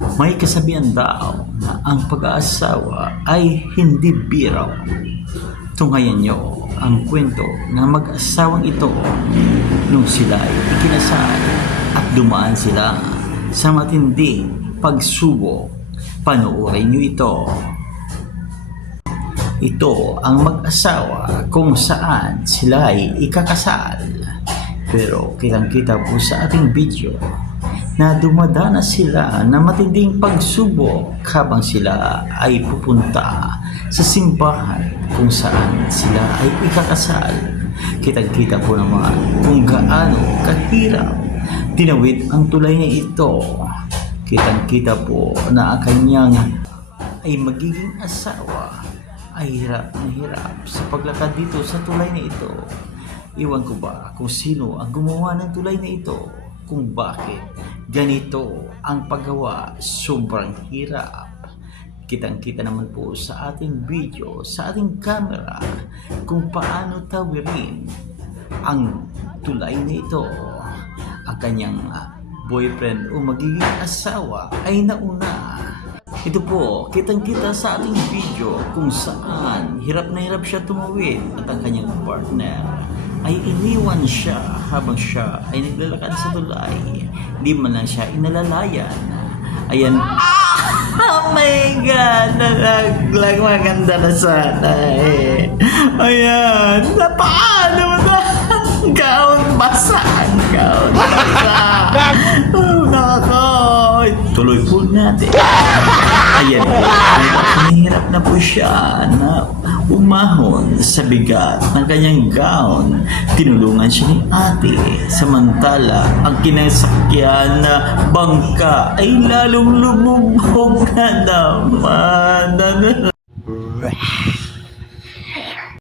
May kasabihan daw na ang pag-aasawa ay hindi biro. Tungayan niyo ang kwento ng mag-asawang ito nung sila ay ikinasal at dumaan sila sa matinding pagsubok. Panoorin niyo ito. Ito ang mag-asawa kung saan sila ay ikakasal. Pero kitang-kita po sa ating video na dumadanas sila na matinding pagsubok habang sila ay pupunta sa simbahan kung saan sila ay ikakasal. Kitang-kita po naman kung gaano kahirap tinawid ang tulay na ito. Kitang-kita po na ang kanyang ay magiging asawa ay hirap na hirap sa paglakad dito sa tulay na ito. Iwan ko ba kung sino ang gumawa ng tulay na ito, kung bakit ganito ang paggawa, sobrang hirap. Kitang-kita naman po sa ating video, sa ating camera, kung paano tawirin ang tulay na ito. Ang kanyang boyfriend o magiging asawa ay nauna. Ito po, kitang-kita sa ating video kung saan hirap na hirap siya tumawid at ang kanyang partner ay iniwan siya habang siya ay naglalakad sa tulay. Hindi man lang siya inalalayan. Ayan. Oh my God! Nalaglag, maganda na sana eh. Ayan. Paano na? Gown basa. Gown basa. Oh, nako. Tuloy po natin. Ayan. Nahihirap na po siya na umahon sa bigat ng kanyang gown. Tinulungan siya ni ate. Samantala, ang kinasakyan na bangka ay lalong lumubog na naman.